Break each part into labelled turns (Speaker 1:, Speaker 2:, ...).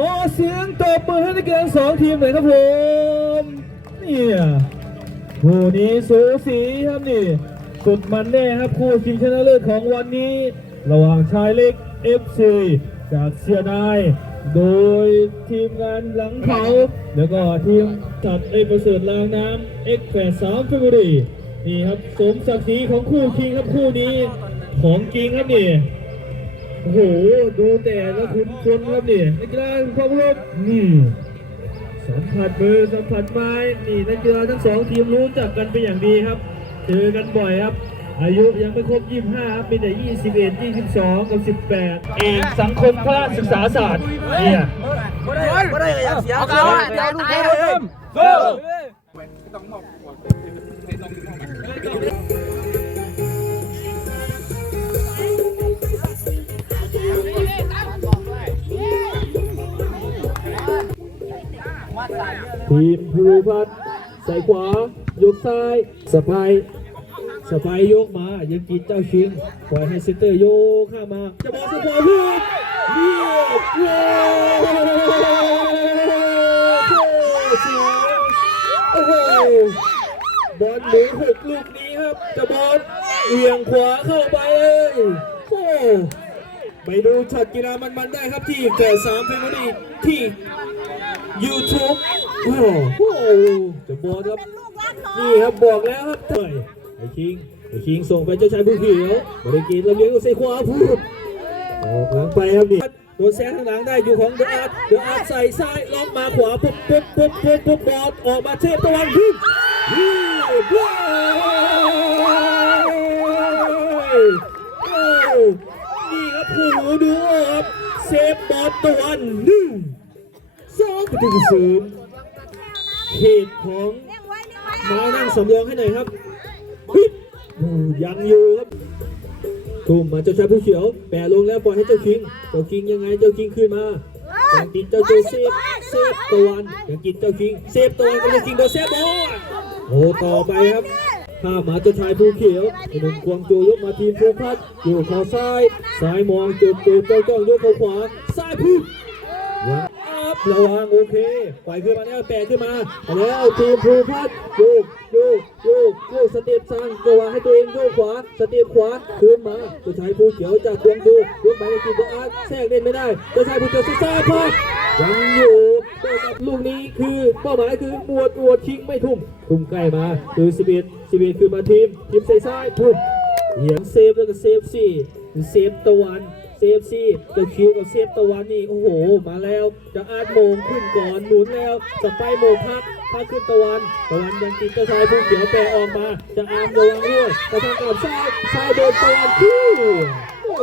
Speaker 1: อเสียงตบมือให้นักกีฬาทั้งสองทีมหน่อยครับผมเนี่ยคู่นี้สูสีครับนี่สุดมันแน่ครับคู่ชิงชนะเลิศของวันนี้ ระหว่างชายเล็ก FC จากเสียนาย โดยทีมงานหลังเขา แล้วก็ทีมจัดเอประเสริฐลางน้ำ X83 f a b r y นี่ครับสมศักดิ์ศรีของคู่ชิงครับคู่นี้ของจริงครับนี่ โอ้โห ดูแต่ละคุณคนครับนี่นักกีฬาความเคารพนี่สัมผัสมือสัมผัสไม้นี่นักกีฬาทั้งสองทีมรู้จักกันเป็นอย่างดีครับ เจอกันบ่อยครับ อายุยังไม่ครบ 25ครับมีแต่21 22 กับ 18 เอกสังคมพระศึกษาศาสตร์เนี่ย
Speaker 2: ก็ได้ก็อยากเสียเขาอะเดี๋ยวลูกเทพ
Speaker 1: ทีมภูพัฒน์ใส่ขวา ยกซ้ายสไปร์สไปร์ยกมายังกินเจ้าชิงปล่อยให้เซนเตอร์โยกข้ามา จะบอลสปอร์ตลูกเรียบร้อยโอ้โหบอลหมุนหกลูกนี้ครับ จะบอลเอียงขวาเข้าไปเลยโอ้ไปดูช็อตกีฬามันๆได้ครับที่แก่สามเฟมิลี่ที่ YouTube โอ้โหจะบอลครับนี่ครับบอกแล้วครับเฮ้ยไอ้คิงไอ้คิงส่งไปเจ้าชายผู้เขียวบริกีเราเลี้ยงใส่ขวาพูดออกหลังไปครับนี่โดนแซงข้างหลังได้อยู่ของเดอะอาร์ตเดอะอาร์ตใส่ซ้ายล็อกมาขวาปุ๊บปุ๊บปุ๊บปุ๊บปุ๊บบอลออกมาเทพตะวันพึ่งนี่ว้าวโอ้นี่ครับคู่หูดูครับเซฟบอลตะวันหนึ่ง สองประตูศูนย์เขตของมานั่งสำรองให้หน่อยครับฮึบยังอยู่ครับทุ่มมาเจ้าชายผู้เขียว แปะลงแล้วปล่อยให้เจ้าคิง เจ้าคิงยังไง เจ้าคิงขึ้นมายังกินเจ้าโจเซฟเซฟตะวันยังกินเจ้าคิง เซฟตะวันกับเจ้าคิงโดนเซฟบอลโอ้ต่อไปครับข้ามาเจ้าชายผู้เขียวหนุ่มควงโจยกมาทีมภูพัฒน์อยู่ข่าซ้าย ซ้ายมองจุดจุดเจ้าจ้องยกเข่าขวา ซ้ายพุ่ง ระวังโอเคปล่อยขึ้นมาแล้วแปะขึ้นมาแล้วทีมภูพัฒน์โยกโยกโยกโยกสเต็ปสั่งระวังให้ตัวเองโยกขวาสเต็ปขวาขึ้นมาตัวชายภูเขียวจากดวงดูยกไปในทีมตัวอาร์ตแทรกเล่นไม่ได้ตัวชายภูเขียวซ่าพอยังอยู่ลูกนี้คือเป้าหมายคือหมวดหมวดชิงไม่ทุ่มทุ่มใกล้มาคือสิบเอ็ดสิบเอ็ดคือมาทีมทีมใส่ซ้ายทุ่มเหยียงเซฟแล้วก็เซฟสี่เซฟตะวัน ซฟซี่เจ้าคิวกับเซฟตะวันนี่โอ้โห มาแล้วจะอาร์ตโมงขึ้นก่อนหนุนแล้วสไปโมพักพักขึ้นตะวันตะวันยังติดเจ้าชายผู้เขียวแปรออกมาจะอาร์มระวังด้วยกระทางกับซ้ายซ้ายโดนตะวันคิวโอ้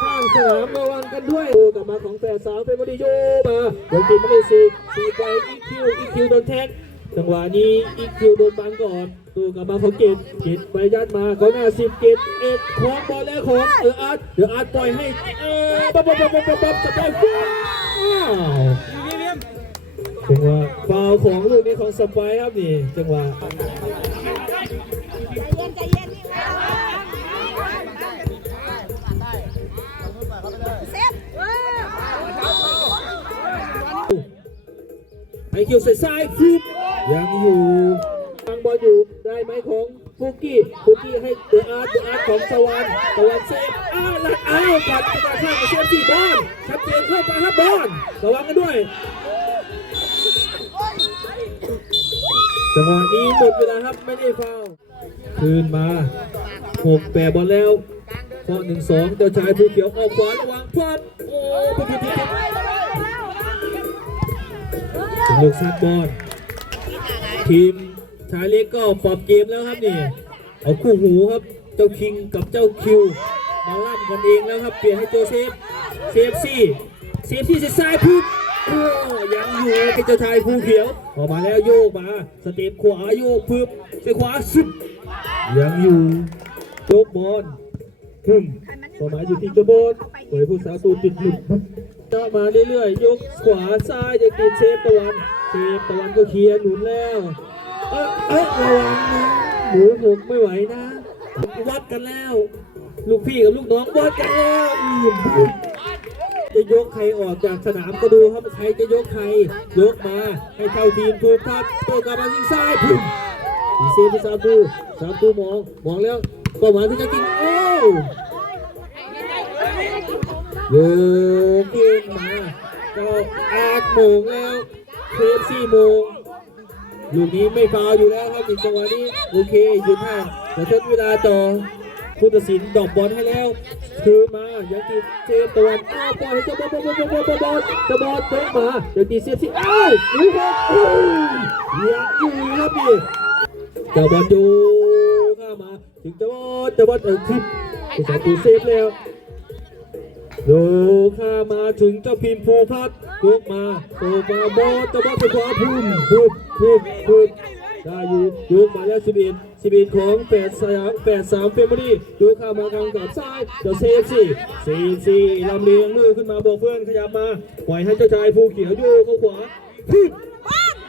Speaker 1: ข้างสนามระวังกันด้วยกลับมาของแฝดสาวเป็นบอดีโยมาเดี๋ยวติดไม่ได้สี่สี่ไปอีคิวอีคิวโดนแท็กจังหวะนี้อีคิวโดนบังก่อน ตูกลับมาของเกตเกตไปยัดมาเขาหน้าสิบเกตเอ็ดของบอลแล้วของเอออาร์ตเดี๋ยวอาร์ตปล่อยให้เออปั๊บปั๊บปั๊บปั๊บปั๊บสไปร์ฟ้าวจังหวะฟาวของลูกนี้ของสปร์ครับนี่จังหวะไอคิวใส่ซ้ายฟุบยังอยู่ อลอยู่ได้ไหมของฟุกี้ฟุกี้ให้เดอะอาร์ตเดอะอาร์ตของสวรรค์สวรรค์เซฟอ้าวแล้วอ้าวกัดกระดาษข้างกับเซฟสี่บอลชัดเจนเข้าไปครับบอลระวังกันด้วยจังหวะนี้หมดเวลาครับไม่ได้ฟาวคืนมาหกแปดบอลแล้วข้อหนึ่งสองเจ้าชายผู้เขียวออกขวาระวังพลาดโอ้ปุ๊บปุ๊บปุ๊บปุ๊บลูกซัดบอลทีม ชายเล็กก็ปรับเกมแล้วครับนี่เอาคู่หูครับเจ้าคิงกับเจ้าคิวมาล่ำกันเองแล้วครับเปลี่ยนให้โจเซฟเซฟซี่เซฟซี่เซซ้ายปุ๊บโอ้ยังอยู่เป็นเจ้าชายภูเขียวออกมาแล้วโยกมาสเต็ปขวาโยกพึบไปขวาสุดยังอยู่โยกบอลพึมออมาอยู่ที่จาบอลเผยผู้สาวตูติดหลุดเจาะมาเรื่อยๆ ยกขวาซ้ายจะกินเซฟตะวัน เซฟตะวันก็เคลียร์หนุนแล้ว เอ๊ะเอ๊ะระวังนะหมูหมกไม่ไหวนะวัดกันแล้ว ลูกพี่กับลูกน้องวัดกันแล้วอืมจะยกใครออกจากสนามก็ดูครับใครจะยกใคร ยกมาให้เข้าทีมถูกพัดโตกลับมายิงซ้ายพุ่งเซฟไปสามตูสามตูมองมองแล้วก็หมาที่จะกินโอ้โยกเกินมาก็อาดโมงแล้วเคฟซี่โมง ลูกนี้ไม่ฟาวอยู่แล้วครับในจังหวะนี้โอเคหยุดให้แต่ทดเวลาต่อผู้ตัดสินดอกบอลให้แล้วคืนมายังตีเซฟตะวันอ้าวปล่อยให้เจ้าบอลบอลบอลบอลบอลบอลเจ้าบอลเตะมายังตีเซฟที่อ้าวลูกบอลโอ้ยยังอยู่ครับพี่เจ้าบอลอยู่ข้ามาถึงเจ้าบอลเจ้าบอลเออทิปผู้สาตูเซฟแล้วโยข้ามาถึงเจ้าพิมพ์ภูพัฒน์ยกมาโตมาบอลเจ้าบอลไปขวาพุ่มพุ่ม พุ่มพุ่มได้อยู่ยกมาแล้วสิบเอ็ดสิบเอ็ดของแปดสามแปดสามเฟมอรี่ยกข้ามากลางกับซ้ายเจ้าเซฟสี่เซฟสี่ลำเลียงมือขึ้นมาบอกเพื่อนขยับมาปล่อยให้เจ้าชายภูเขียวโยกเข้าขวาพึ่ง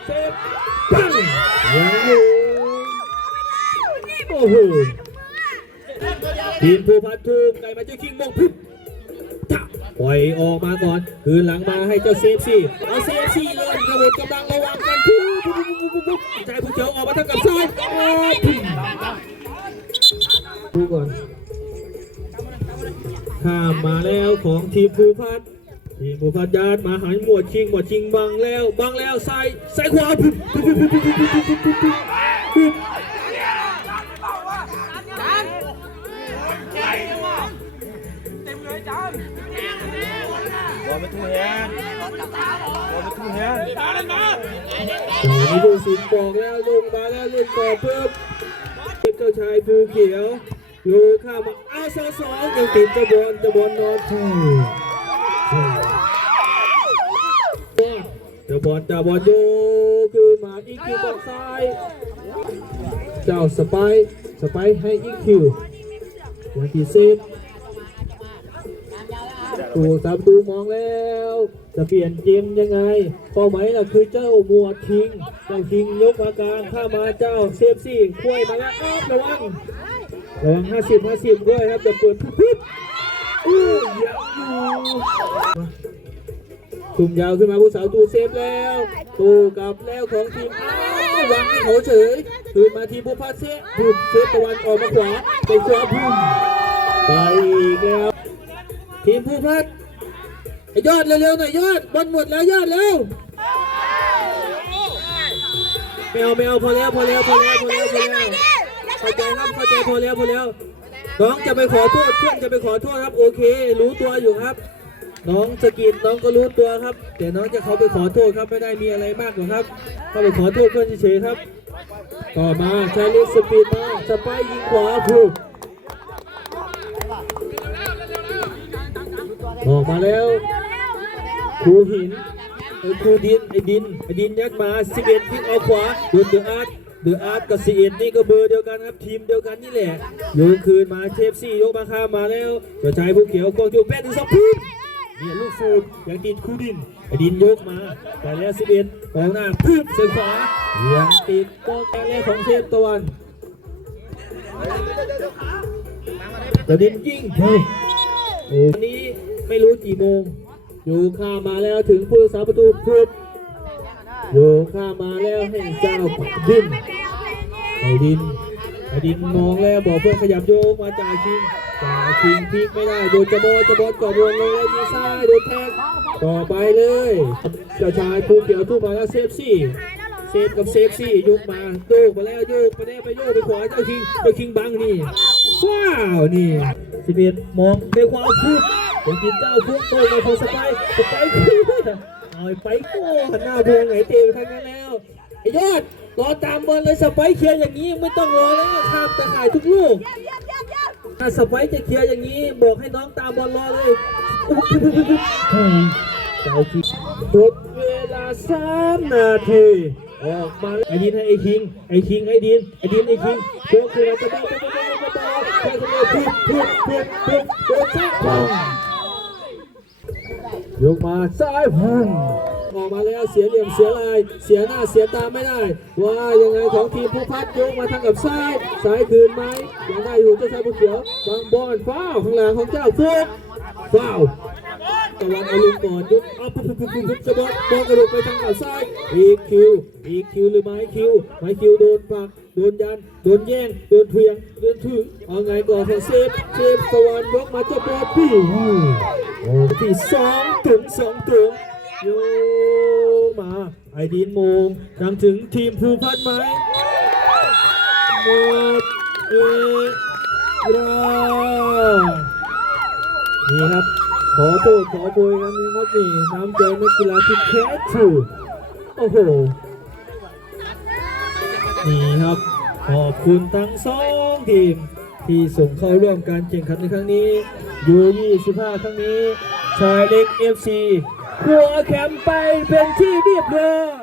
Speaker 1: เซฟปังยังอยู่โอ้โหทีมภูพัฒน์ทูมไก่มาเจ้าคิงมองพึ่งปล่อยออกมาก่อน คืนหลังมาให้เจ้าเซฟซี่เอาเซฟซี่เลยกระโดดกำลังระวังกัน ปุ๊บปุ๊บปุ๊บปุ๊บปุ๊บใจผู้เขียวออกมาทางกับซ้ายดูก่อนข้ามมาแล้วของทีมภูพัฒน์ทีมภูพัฒน์ยาดมาหันหมวดชิงหมวดชิงบังแล้วบังแล้วซ้ายซ้ายขวาปุ๊บปุ๊บปุ๊บปุ๊บปุ๊บปุ๊บปุ๊บปุ๊บปุ๊บปุ๊บ
Speaker 2: บอลไม่ทุ่งแฮนบอลไม่ทุ่งแฮน
Speaker 1: นี่ดูสินบอกแล้วลงมาแล้วเล่นต่อเพิ่มเก็บเจ้าชายภูเขียวอยู่ข้ามาอาวสองสองยังติดจ้าบอลจ้าบอลนอนถูเจ้าบอลจ้าบอลโยคืนมาอีกคิวฝั่งซ้ายเจ้าสไปสไปให้อีกคิวยังตีเซฟ ตัวสามตูมองแล้วจะเปลี่ยนเกมยังไงเป้าหมายเราคือเจ้าหมวดคิงเจ้าคิงยกมากลางข้ามาเจ้าเซฟซี่คุ้ยมาแล้วอ้าวระวังระวังห้าสิบห้าสิบด้วยครับจะเปิดปุ๊บอู้ยังอยู่ตุ่มยาวขึ้นมาผู้สาวตูเซฟแล้วตูกลับแล้วของทีมอ้าววางให้เขาเฉยคืนมาทีมผู้พัดเซฟพุ่มเซฟตะวันออกมาขวาไปขวาพุ่มไปอีกแล้ว ทีมผู้พัดไอ้ยอดเร็วๆหน่อยยอดบอลหมดแล้วยอดเร็วไม่เอาไม่เอาพอแล้วพอแล้วพอแล้วพอแล้วพอแล้วเข้าใจครับเข้าใจพอแล้วพอแล้ว น้องจะไปขอโทษเพื่อนจะไปขอโทษครับ โอเค รู้ตัวอยู่ครับ น้องสกิดน้องก็รู้ตัวครับ แต่น้องจะเขาไปขอโทษครับไม่ได้มีอะไรมากหรอกครับเขาไปขอโทษเพื่อนเฉยๆครับ ต่อมาชาลิสสปีดมาสไปร์ยิงขวาผูก ออกมาแล้วครูหินเออครูดินไอ้ดินไอ้ดินยัดมาสิบเอ็ดพลิกเอาขวาโดนเดอะอาร์ตเดอะอาร์ตกับสิเอ็ดนี่ก็เบอร์เดียวกันครับทีมเดียวกันนี่แหละโยนคืนมาเชฟซี่ยกมาข้ามมาแล้วเจ้าชายผู้เขียวกองจูแปดถึงสองพุ่งเนี่ยลูกฟูดยังติดครูดินไอ้ดินยกมาแต่แล้วสิบเอ็ดกองหน้าพึ่งเส้นขวายังติดกองแต่แล้วของเทพตะวันเจ้าดินยิงพุ่งโอ้วันนี้ ไม่รู้กี่โมง อยู่ข้ามาแล้วถึงผู้สาประตูพุทธอยู่ข้ามาแล้วให้เจ้าดินไอ้ดินไอ้ดินมองแล้วบอกเพื่อนขยับโยกมาจ่ายคิงจ่ายคิงพลิกไม่ได้โดนจะบอจะบอลก่อบวงลงแล้วยิงซ้ายโดนแทงต่อไปเลยเจ้าชายภูเขียวทุ่มมาแล้วเซฟซี่เซฟกับเซฟซี่ยกมาโยกมาแล้วโยกไปแล้วไปโยกไปขวาเจ้าคิงเจ้าคิงบังนี่ ว้าวนี่สิบเอ็ดมองในความพูดเป็นกินเจ้าพวกโตในพอสไปร์สไปร์คือเอาไปโก้หนหน้าพวงไหนเตะไปทางนั้นแล้วไอ้ยอดรอตามบอลเลยสไปร์เคลียร์อย่างนี้ไม่ต้องรอแล้วข้ามตะข่ายทุกลูกถ้าสไปร์จะเคลียร์อย่างนี้บอกให้น้องตามบอลรอเลยเฮ้ยเจ้าคิงหมดเวลาสามนาทีออกมาไอ้ดินให้ไอ้คิงไอ้คิงไอ้ดินไอ้ดินไอ้คิงโค้งคือเราจะบอลจะบอลจะบอล ใช่ทำไมพุดพุดพุดพุดยกมาซ้ายพันออกมาแล้วเสียเหลี่ยมเสียลายเสียหน้าเสียตาไม่ได้ ว่ายังไงของทีมผู้พัดยกมาทางกับซ้ายซ้ายคืนไหมยังได้อยู่เจ้าชายผู้เขียวบางบอลฟ้าวข้างหลังของเจ้าฟุกฟ้าว ตะวันเอาลุงก่อนยุบเอาปุ๊บปุ๊บปุ๊บปุ๊บจะบอลบอลกระโดดไปทางฝั่งซ้ายอีคิวอีคิวหรือไม้คิวไม้คิวโดนปักโดนยันโดนแย่งโดนเพียงโดนถือเอาไงก่อนเซฟเซฟตะวันยกมาจะบอลพี่โอ้ที่สองถึงสองถึงโยมาไอดีนโมงนำถึงทีมภูพัฒน์ไหมหมดเวลานี่ครับ ขอโทษขอโบยกันนี่ครับนี่น้ำใจนักกีฬาที่แท้ทรูโอ้โหนี่ครับขอบคุณทั้งสองทีม ที่ส่งเข้าร่วมการแข่งขันในครั้งนี้ยู25 ครั้งนี้ชายเล็ก FC หัวแคมป์ไปเป็นที่เรียบร้อย